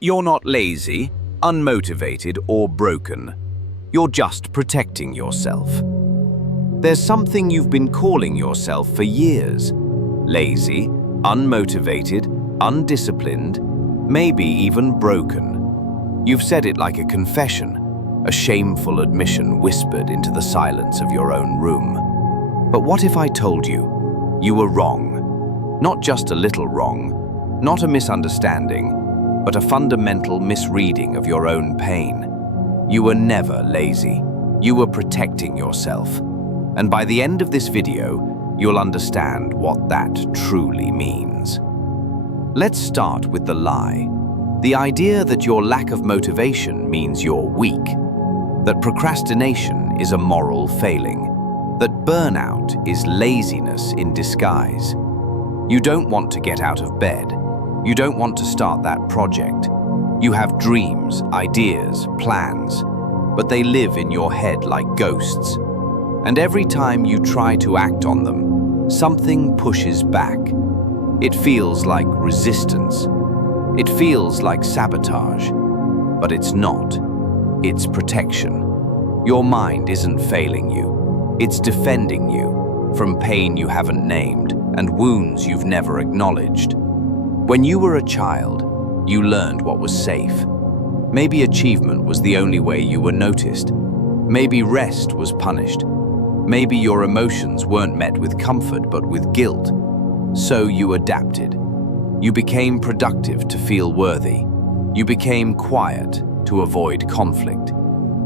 You're not lazy, unmotivated, or broken. You're just protecting yourself. There's something you've been calling yourself for years. Lazy, unmotivated, undisciplined, maybe even broken. You've said it like a confession, a shameful admission whispered into the silence of your own room. But what if I told you, you were wrong? Not just a little wrong, not a misunderstanding, but a fundamental misreading of your own pain. You were never lazy. You were protecting yourself. And by the end of this video, you'll understand what that truly means. Let's start with the lie. The idea that your lack of motivation means you're weak, that procrastination is a moral failing, that burnout is laziness in disguise. You don't want to get out of bed. You don't want to start that project. You have dreams, ideas, plans, but they live in your head like ghosts. And every time you try to act on them, something pushes back. It feels like resistance. It feels like sabotage. But it's not. It's protection. Your mind isn't failing you. It's defending you from pain you haven't named and wounds you've never acknowledged. When you were a child, you learned what was safe. Maybe achievement was the only way you were noticed. Maybe rest was punished. Maybe your emotions weren't met with comfort but with guilt. So you adapted. You became productive to feel worthy. You became quiet to avoid conflict.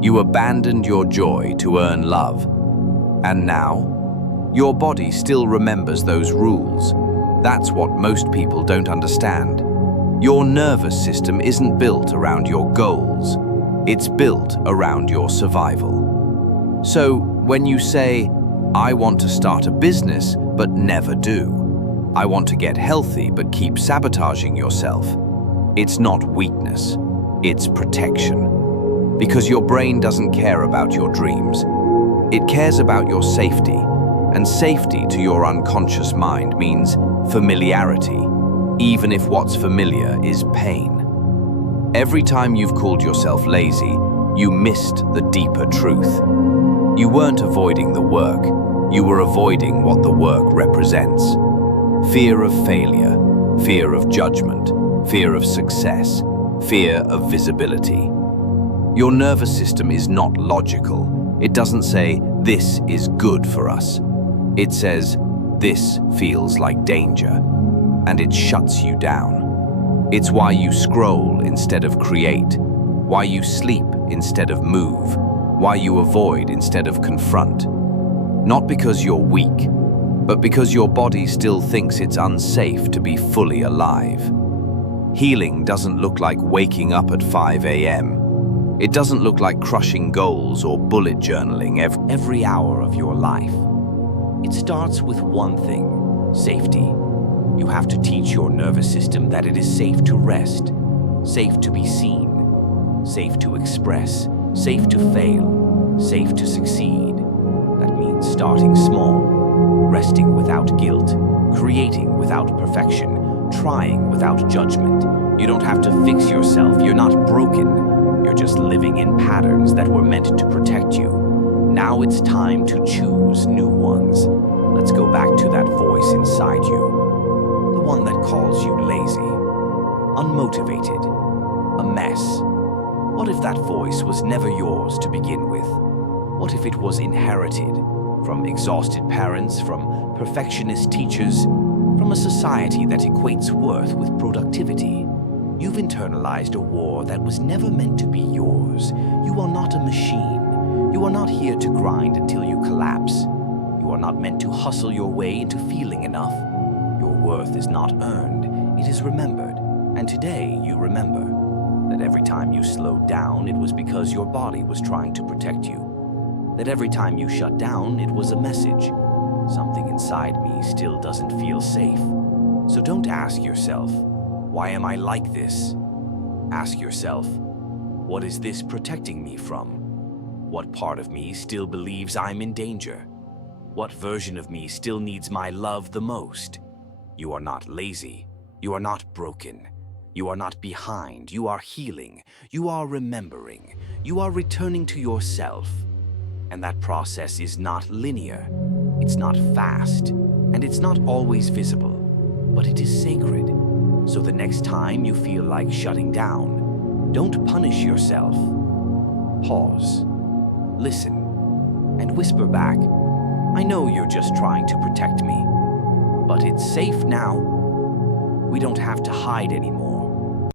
You abandoned your joy to earn love. And now, your body still remembers those rules. That's what most people don't understand. Your nervous system isn't built around your goals. It's built around your survival. So when you say, I want to start a business but never do, I want to get healthy but keep sabotaging yourself, it's not weakness, it's protection. Because your brain doesn't care about your dreams. It cares about your safety. And safety to your unconscious mind means familiarity, even if what's familiar is pain. Every time you've called yourself lazy, you missed the deeper truth. You weren't avoiding the work, you were avoiding what the work represents. Fear of failure, fear of judgment, fear of success, fear of visibility. Your nervous system is not logical. It doesn't say, this is good for us. It says, this feels like danger, and it shuts you down. It's why you scroll instead of create, why you sleep instead of move, why you avoid instead of confront. Not because you're weak, but because your body still thinks it's unsafe to be fully alive. Healing doesn't look like waking up at 5 a.m. It doesn't look like crushing goals or bullet journaling every hour of your life. It starts with one thing, safety. You have to teach your nervous system that it is safe to rest, safe to be seen, safe to express, safe to fail, safe to succeed. That means starting small, resting without guilt, creating without perfection, trying without judgment. You don't have to fix yourself. You're not broken. You're just living in patterns that were meant to protect you. Now it's time to choose new ones. Let's go back to that voice inside you. The one that calls you lazy, unmotivated, a mess. What if that voice was never yours to begin with? What if it was inherited from exhausted parents, from perfectionist teachers, from a society that equates worth with productivity? You've internalized a war that was never meant to be yours. You are not a machine. You are not here to grind until you collapse. You are not meant to hustle your way into feeling enough. Your worth is not earned, it is remembered. And today you remember that every time you slowed down, it was because your body was trying to protect you. That every time you shut down, it was a message. Something inside me still doesn't feel safe. So don't ask yourself, why am I like this? Ask yourself, what is this protecting me from? What part of me still believes I'm in danger? What version of me still needs my love the most? You are not lazy. You are not broken. You are not behind, you are healing, you are remembering, you are returning to yourself. And that process is not linear, it's not fast, and it's not always visible, but it is sacred. So the next time you feel like shutting down, don't punish yourself. Pause, listen, and whisper back, I know you're just trying to protect me, but it's safe now. We don't have to hide anymore.